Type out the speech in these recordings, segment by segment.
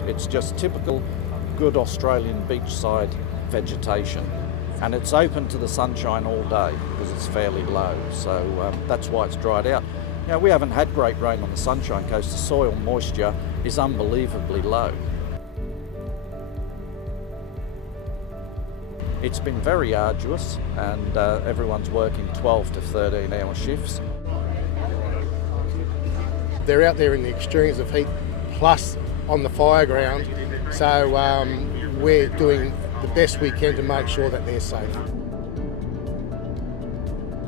It's just typical good Australian beachside vegetation. And it's open to the sunshine all day because it's fairly low, so that's why it's dried out. You know, we haven't had great rain on the Sunshine Coast. The soil moisture is unbelievably low. It's been very arduous, and everyone's working 12 to 13 hour shifts. They're out there in the extremes of heat, plus on the fire ground, so we're doing the best we can to make sure that they're safe.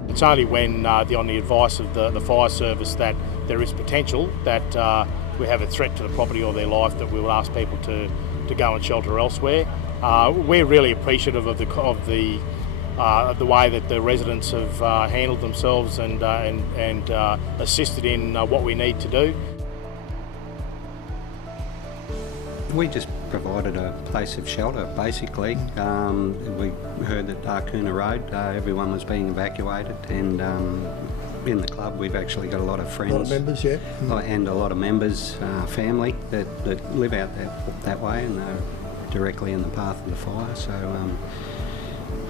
It's only when, on the advice of the fire service, that there is potential that we have a threat to the property or their life, that we will ask people to go and shelter elsewhere. We're really appreciative of the way that the residents have handled themselves and assisted in what we need to do. We just provided a place of shelter, basically. We heard that Darkoona Road, everyone was being evacuated, and in the club we've actually got a lot of friends. A lot of members, yeah. And a lot of members, family, that live out that way, and they're directly in the path of the fire. So,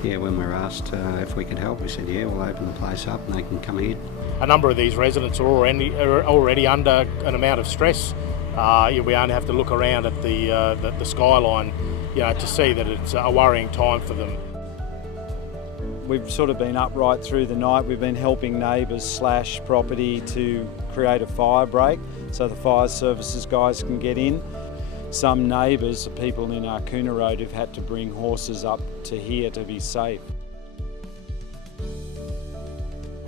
yeah, when we were asked if we could help, we said, yeah, we'll open the place up and they can come here. A number of these residents are already under an amount of stress. We only have to look around at the skyline, to see that it's a worrying time for them. We've sort of been up right through the night. We've been helping neighbours / property to create a fire break so the fire services guys can get in. Some neighbours, people in Darkoona Road, have had to bring horses up to here to be safe.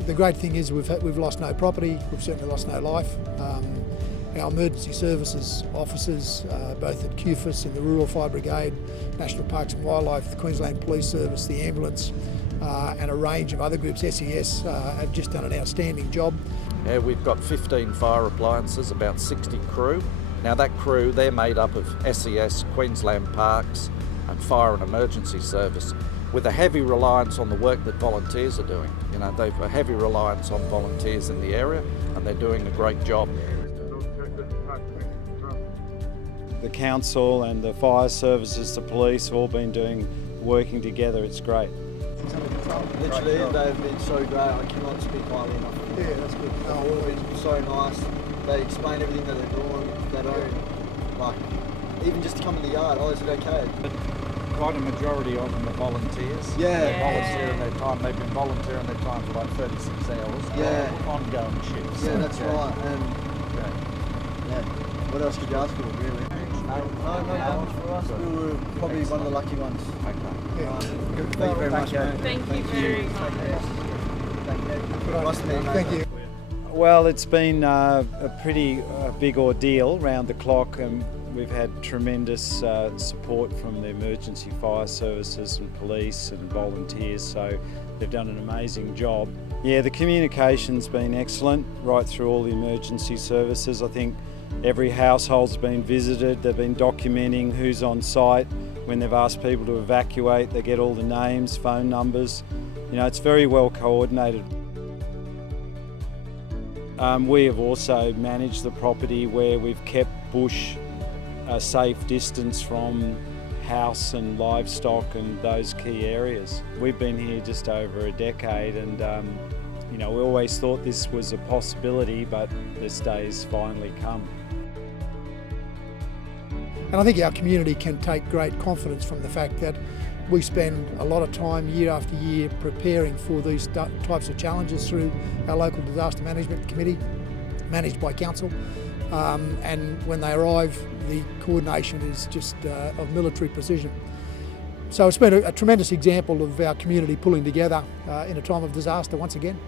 The great thing is we've lost no property, we've certainly lost no life. Our emergency services officers, both at QFIS in the Rural Fire Brigade, National Parks and Wildlife, the Queensland Police Service, the ambulance, and a range of other groups, SES, have just done an outstanding job. Yeah, we've got 15 fire appliances, about 60 crew. Now that crew, they're made up of SES, Queensland Parks and Fire and Emergency Service, with a heavy reliance on the work that volunteers are doing. They've a heavy reliance on volunteers in the area, and they're doing a great job. The council and the fire services, the police, have all been working together. It's great. Literally, they've been so great. I cannot speak highly enough. Yeah, that's good. They've all been so nice. They explain everything that they're doing. They don't, even just to come in the yard, is it okay? But quite a majority of them are volunteers. Yeah. They're volunteering their time. They've been volunteering their time for like 36 hours. Yeah. Ongoing shifts. Yeah, that's right. And yeah, what else could you ask for, really? No, not much for us. We were probably one of the lucky ones. Okay. Yeah. Thank you very much, mate. Thank you very much. Nice to meet you. Thank you. Well, it's been a pretty big ordeal round the clock, and we've had tremendous support from the emergency fire services and police and volunteers, so they've done an amazing job. Yeah, the communication's been excellent right through all the emergency services. I think every household's been visited. They've been documenting who's on site. When they've asked people to evacuate, they get all the names, phone numbers. It's very well coordinated. We have also managed the property where we've kept bush a safe distance from house and livestock and those key areas. We've been here just over a decade, and we always thought this was a possibility, but this day's finally come. And I think our community can take great confidence from the fact that we spend a lot of time year after year preparing for these types of challenges through our local disaster management committee, managed by council. And when they arrive, the coordination is just of military precision. So it's been a tremendous example of our community pulling together in a time of disaster once again.